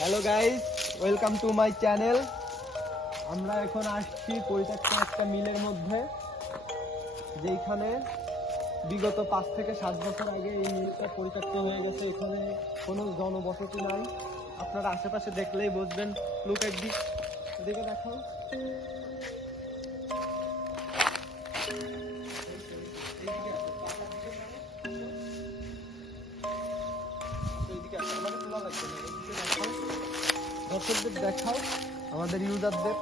Hello guys, welcome to my channel. আমরা এখন আসছি পরিত্যক্ত একটা মিলের মধ্যে, যেখানে বিগত 5 থেকে 7 বছর আগে এই মিলটা পরিত্যক্ত হয়ে গেছে। এখানে কোনো জনবসতি নাই, আপনারা আশেপাশে দেখলেই বুঝবেন। লুক এট দিস, এদিকে দেখো। দর্শকদের দেখাও, আমাদের ইউজারদের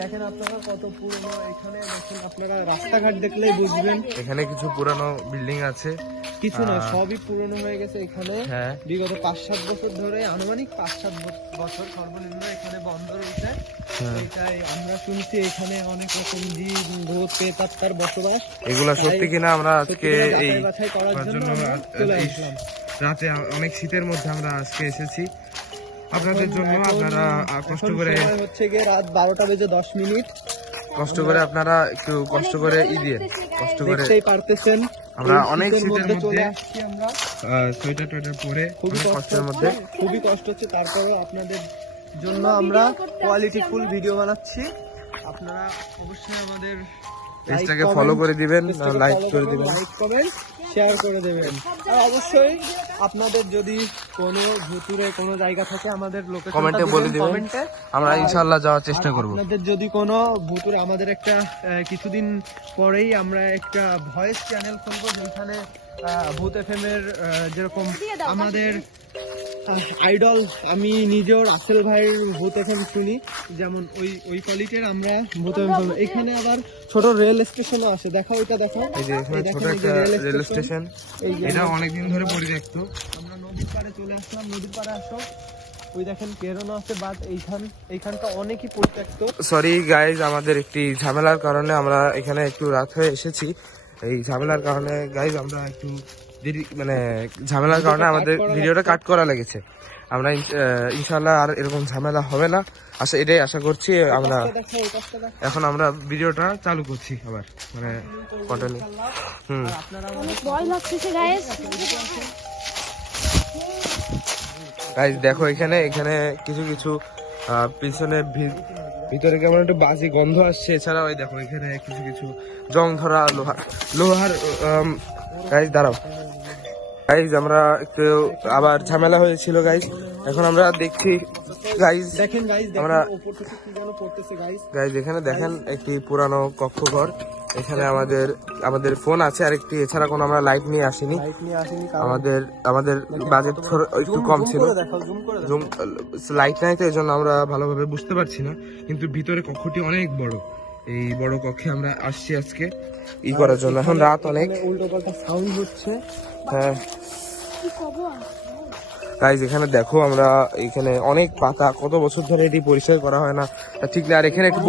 দেখেন আপনারা কত পুরনো। এখানে দেখেন, আপনারা রাস্তাঘাট দেখলেই বুঝবেন। এখানে কিছু পুরানো বিল্ডিং আছে, কিছু না, সবই পুরনো হয়ে গেছে। এখানে বিগত 5-7 বছর ধরে, আনুমানিক 5-7 বছর সর্বনিম্ন এখানে বন্ধ রয়েছে। এটাই আমরা শুনছি, এখানে অনেক রকম জীব, ভূত, প্রেত আত্মার বসবাস। এগুলা সত্যি কিনা আমরা আজকে এই করার জন্য চলে আসলাম। রাতে অনেক শীতের মধ্যে আমরা আজকে এসেছি আপনাদের জন্য। আপনারা কষ্ট করে, হচ্ছে গিয়ে রাত 12:10 কষ্ট করে আপনারা একটু কষ্ট করে দিয়ে কষ্ট করে দেখতেই পারতেছেন। আমরা অনেক শীতের মধ্যে চলে আসছি আমরা, সোয়েটার টোয়েটার পরে খুবই কষ্টের মধ্যে, খুবই কষ্ট হচ্ছে। তারপরেও আপনাদের জন্য আমরা কোয়ালিটি ফুল ভিডিও বানাচ্ছি। আপনারা অবশ্যই আমাদের পেজটাকে ফলো করে দিবেন, লাইক করে দিবেন, লাইক কমেন্ট শেয়ার করে দেবেন। আর অবশ্যই আপনাদের যদি কোনো ভুতুরে কোনো জায়গা থাকে, আমাদের লোকেশনটা কমেন্টে বলে দিবেন, কমেন্টে। আমরা ইনশাআল্লাহ যাওয়ার চেষ্টা করব। আপনাদের যদি কোনো ভুতুরে, আমাদের একটা কিছুদিন পরেই আমরা একটা ভয়েস চ্যানেল খুলবো, যেখানে ভূত এফএম এর যেরকম আমাদের আইডল, আমি নিজেও রাসেল ভাইয়ের ভূত এফএম শুনি, যেমন ওই কোয়ালিটির আমরা ভূত এফএম। এখানে আবার ছোট রেল স্টেশনও আছে, দেখো ওইটা দেখো। এই যে এখানে ছোট একটা রেল স্টেশন, এটা অনেকদিন ধরে পরিত্যক্ত। আমরা নদীর পাড়ে চলে আসলাম, নদীর পাড়ে আসো, ওই দেখেন কেরোনো আছে, বাট এইখানটা অনেকই পরিত্যক্ত। সরি গাইজ, আমাদের একটি ঝামেলার কারণে আমরা এখানে একটু রাত হয়ে এসেছি। এই ঝামেলার কারণে গাইজ আমরা একটু দেরি, মানে ঝামেলার কারণে আমাদের ভিডিওটা কাট করা লেগেছে। আমরা ইনশাআল্লাহ আর এরকম ঝামেলা হবে না, এটাই আশা করছি। আমরা এখন আমরা ভিডিওটা চালু করছি আবার, মানে কন্টিনিউ। গাইজ দেখো, এখানে কিছু কিছু পিছনে ভিতরে কেমন একটু বাজে গন্ধ আসছে। এছাড়াও ওই দেখো, এখানে কিছু কিছু জং ধরা লোহার গাইজ দাঁড়াও গাইজ, আমরা একটু আবার ঝামেলা হয়েছিল গাইজ। এখন আমরা দেখছি গাইজ, দেখেন গাইজ, আমরা উপর থেকে কি যেন পড়তেছে গাইজ। গাইজ এখানে দেখেন একটি পুরানো কক্ষঘর। এখানে আমাদের ফোন আছে আরেকটি, এছাড়া কোনো আমরা লাইট নিয়ে আসিনি। আমাদের বাজেট একটু কম ছিল, জুম লাইট নাই, তো এই জন্য আমরা ভালোভাবে বুঝতে পারছি না। কিন্তু ভিতরে কক্ষটি অনেক বড়। এই বড় কক্ষে আমরা আসছি আজকে করার জন্য। এখন রাত অনেক, উল্টো পাল্টা সাউন্ড হচ্ছে। হ্যাঁ গাইজ এখানে দেখো, আমরা এখানে অনেক পাতা, কত বছর ধরে এটি পরিষ্কার করা হয় না, ঠিক না। আর এখানে একটু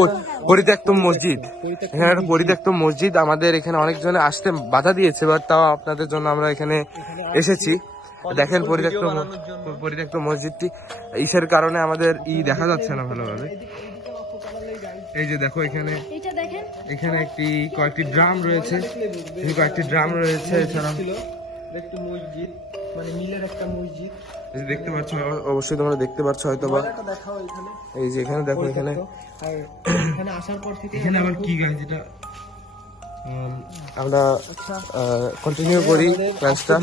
পরিত্যক্ত মসজিদ, এখানে একটা পরিত্যক্ত মসজিদ। আমাদের এখানে অনেকজনে আসতে বাধা দিয়েছে, বাট তাও আপনাদের জন্য আমরা এখানে এসেছি। দেখেন পরিত্যক্ত মসজিদটি, ইসের কারণে আমাদের দেখা যাচ্ছে না ভালোভাবে। এই যে দেখো, এখানে কয়েকটি ড্রাম রয়েছে, এছাড়া একটু মসজিদ, মানে মিলের একটা মসজিদ দেখতে পাচ্ছ, অবশ্যই তোমরা দেখতে পাচ্ছ হয়তো বা। এই যে এখানে দেখো, এখানে আসার পর থেকে এখানে আবার কি গাছ, এটা আমরা কন্টিনিউ করি ক্লাসটা।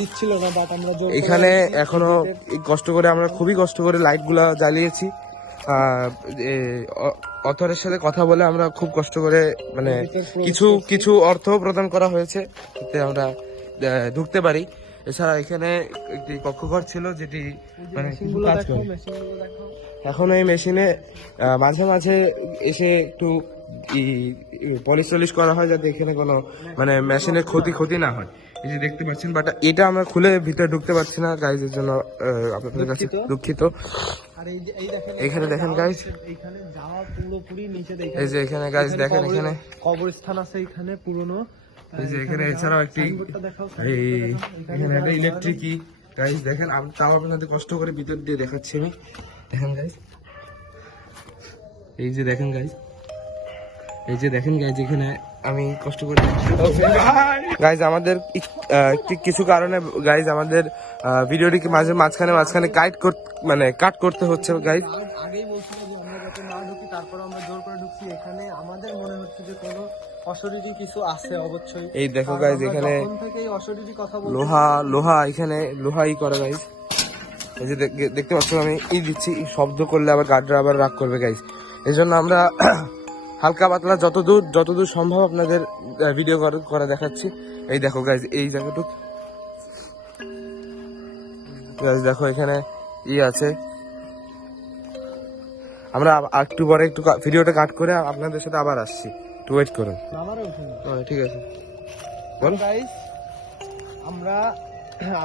এখানে এখনো খুবই কষ্ট করে লাইট গুলা জ্বালিয়েছি। অথরের সাথে কথা বলে আমরা খুব কষ্ট করে, মানে কিছু অর্থ প্রদান করা হয়েছে যাতে আমরা ঢুকতে পারি। এছাড়া এখানে একটি কক্ষঘর ছিল, যেটি মানে কাজ করে। এখন এই মেশিনে মাঝে মাঝে এসে একটু পলিশ করা হয়, যাতে এখানে কোনো মানে মেশিনের ক্ষতি না হয়। এই যে দেখতে পাচ্ছেন, বাট এটা আমরা খুলে ভিতরে ঢুকতে পারছি না গাইজের জন্য, আপনাদের কাছে দুঃখিত। এখানে দেখেন গাইজ, এই যে এখানে গাইজ দেখেন, এখানে কবরস্থান আছে এখানে পুরনো। এই যে এখানে এছাড়াও একটি এখানে একটা ইলেকট্রিকই গাইজ দেখেন। তাও আপনাদের কষ্ট করে ভিতর দিয়ে দেখাচ্ছি আমি। দেখেন গাইজ, এই যে দেখেন গাইজ, এখানে আমি কষ্ট করে গাইজ আমাদের কিছু কারণে গাইজ আমাদের ভিডিওটিকে মাঝখানে কাট করতে হচ্ছে গাইজ। আগেই বলছিল যে আমরা যাতে না ঢুকি, তারপর আমরা জোর করে ঢুকছি। এখানে আমাদের মনে হচ্ছে যে কোনো অশরীরী কিছু আছে অবশ্যই। এই দেখো গাইজ এখানে থেকেই অশরীরী কথা বলছি। লোহা এখানে লোহাই করে গাইজ। এই যে দেখতে পাচ্ছ আমি দিচ্ছি, শব্দ করলে আবার গার্ডরা আবার রাগ করবে গাইজ। এই জন্য আমরা হালকা পাতলা যতদূর সম্ভব আপনাদের ভিডিও করে দেখাচ্ছি। এই দেখো গাইজ এই জায়গাটুক গাইজ দেখো এখানে আছে। আমরা একটু পরে একটু ভিডিওটা কাট করে আপনাদের সাথে আবার আসছি, একটু ওয়েট করুন। ঠিক আছে বল গাইজ, আমরা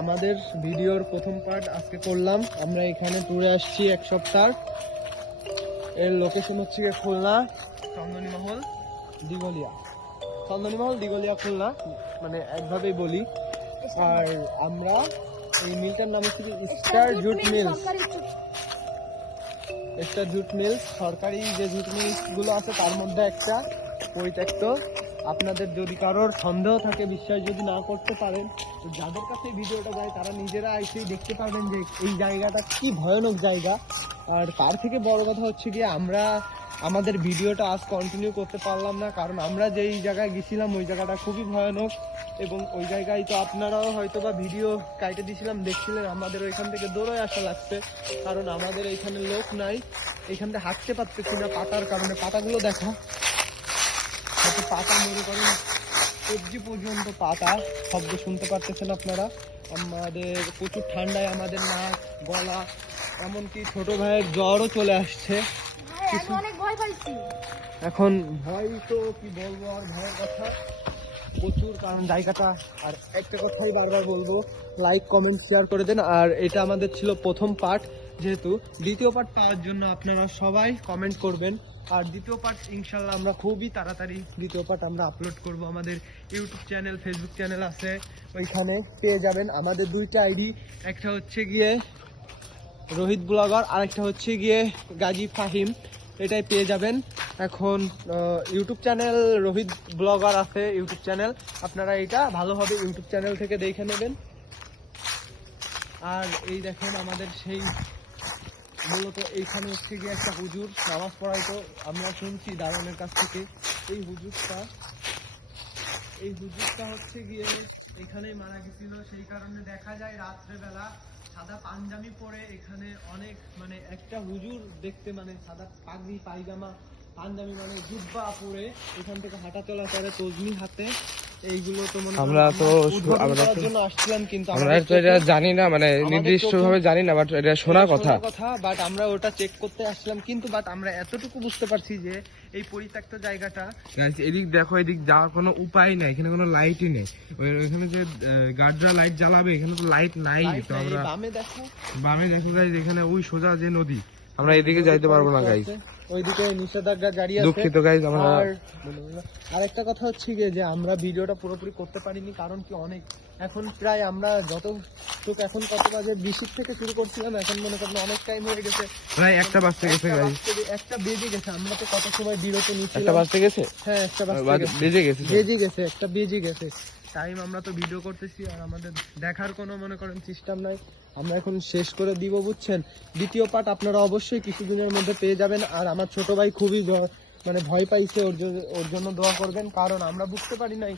আমাদের ভিডিওর প্রথম পার্ট আজকে করলাম। আমরা এখানে ট্যুরে আসছি এক সপ্তাহ। এর লোকেশন হচ্ছে খুলনা চন্দনীমহল দিগলিয়া খুলনা, মানে একভাবেই বলি। আর আমরা এই মিলটার নাম হচ্ছে স্টার জুট মিলস। সরকারি যে জুট মিলস গুলো আছে তার মধ্যে একটা পরিত্যক্ত। আপনাদের যদি কারোর সন্দেহ থাকে, বিশ্বাস যদি না করতে পারেন, তো যাদের কাছে ভিডিওটা যায় তারা নিজেরা এসেই দেখতে পারবেন যে এই জায়গাটা কি ভয়ানক জায়গা। আর তার থেকে বড় কথা হচ্ছে গিয়ে আমরা আমাদের ভিডিওটা আজ কন্টিনিউ করতে পারলাম না, কারণ আমরা যেই জায়গায় গেছিলাম ওই জায়গাটা খুবই ভয়ানক। এবং ওই জায়গায় তো আপনারাও হয়তো বা ভিডিও কাটে দিয়েছিলাম, দেখছিলেন। আমাদের ওইখান থেকে দৌড়ে আসা লাগছে, কারণ আমাদের এইখানে লোক নাই। এইখান থেকে হাঁটতে পারতেছি না পাতার কারণে। পাতাগুলো দেখো, পাতা মনে করেন সবজি পর্যন্ত পাতা, শব্দ শুনতে পারতেছেন আপনারা। আমাদের প্রচুর ঠান্ডায় আমাদের নাক গলা, এমনকি ছোট ভাইয়ের জ্বরও চলে আসছে। এখন ভয় তো কি বলবো, আর ভয়ের কথা প্রচুর, কারণ জায়গাটা। আর একটা কথাই বারবার বলবো, লাইক কমেন্ট শেয়ার করে দেন। আর এটা আমাদের ছিল প্রথম পার্ট, যেহেতু দ্বিতীয় পার্ট পাওয়ার জন্য আপনারা সবাই কমেন্ট করবেন। আর দ্বিতীয় পার্ট ইনশাল্লাহ আমরা খুবই তাড়াতাড়ি দ্বিতীয় পার্ট আমরা আপলোড করব। আমাদের ইউটিউব চ্যানেল, ফেসবুক চ্যানেল আছে, ওইখানে পেয়ে যাবেন। আমাদের দুইটা আইডি, একটা হচ্ছে গিয়ে রোহিত ব্লগার, আর একটা হচ্ছে গিয়ে গাজী ফাহিম, এটাই পেয়ে যাবেন। এখন ইউটিউব চ্যানেল রোহিত ব্লগার আছে ইউটিউব চ্যানেল, আপনারা এটা ভালোভাবে ইউটিউব চ্যানেল থেকে দেখে নেবেন। আর এই দেখেন আমাদের সেই মূলত এইখানে হচ্ছে গিয়ে একটা হুজুর নামাজ পড়াইতো, আমরা শুনছি দারোয়ানের কাছ থেকে। এই হুজুরটা হচ্ছে গিয়ে এখানেই মারা গেছিল। সেই কারণে দেখা যায় রাত্রেবেলা সাদা পাঞ্জাবি পরে এখানে অনেক, মানে একটা হুজুর দেখতে, মানে সাদা পাগড়ি পায়জামা পাঞ্জাবি মানে জুব্বা পরে এখান থেকে হাঁটা চলা করে তসবিহ হাতে। এইগুলো তো মনে আমরা তো জন্য আসছিলাম, কিন্তু আমরা তো এটা জানি না, মানে নির্দিষ্ট ভাবে জানি না, বাট এটা শোনার কথা। বাট আমরা ওটা চেক করতে আসছিলাম, কিন্তু বাট আমরা এতটুকু বুঝতে পারছি যে এই পরিত্যক্ত জায়গাটা, এদিক দেখো, এদিক যাওয়ার কোনো উপায় নাই, এখানে কোনো লাইটই নেই। ওইখানে যে গার্ডরা লাইট জ্বালাবে, এখানে তো লাইট নাই। তো আমরা বামে দেখো গাইজ, এখানে ওই সোজা যে নদী, আমরা এদিকে যাইতে পারবো না গাইজ, ওইদিকে নিষেধাজ্ঞা জারি আছে। দুঃখিত গাইজ। আমরা আর একটা কথা হচ্ছে গিয়ে যে আমরা ভিডিওটা পুরোপুরি করতে পারিনি, কারণ কি অনেক, এখন প্রায় আমরা যতটুকু, এখন কত বাজে 20 থেকে শুরু করছিলাম, এখন মনে করেন অনেক টাইম হয়ে গেছে, প্রায় 1টা বাজতে গেছে গাইজ। 1টা বেজে গেছে। আমরা তো কত সময় বিরতি নিচ্ছিলাম। 1টা বাজতে গেছে, হ্যাঁ 1টা বেজে গেছে, 1টা বেজে গেছে টাইম। আমরা তো ভিডিও করতেছি, আর আমাদের দেখার কোনো মনে করেন সিস্টেম নাই। আমরা এখন শেষ করে দিব, বুঝছেন। দ্বিতীয় পার্ট আপনারা অবশ্যই কিছুদিনের মধ্যে পেয়ে যাবেন। আর আমার ছোট ভাই খুবই মানে ভয় পাইছে, ওর জন্য দোয়া করবেন, কারণ আমরা বুঝতে পারি নাই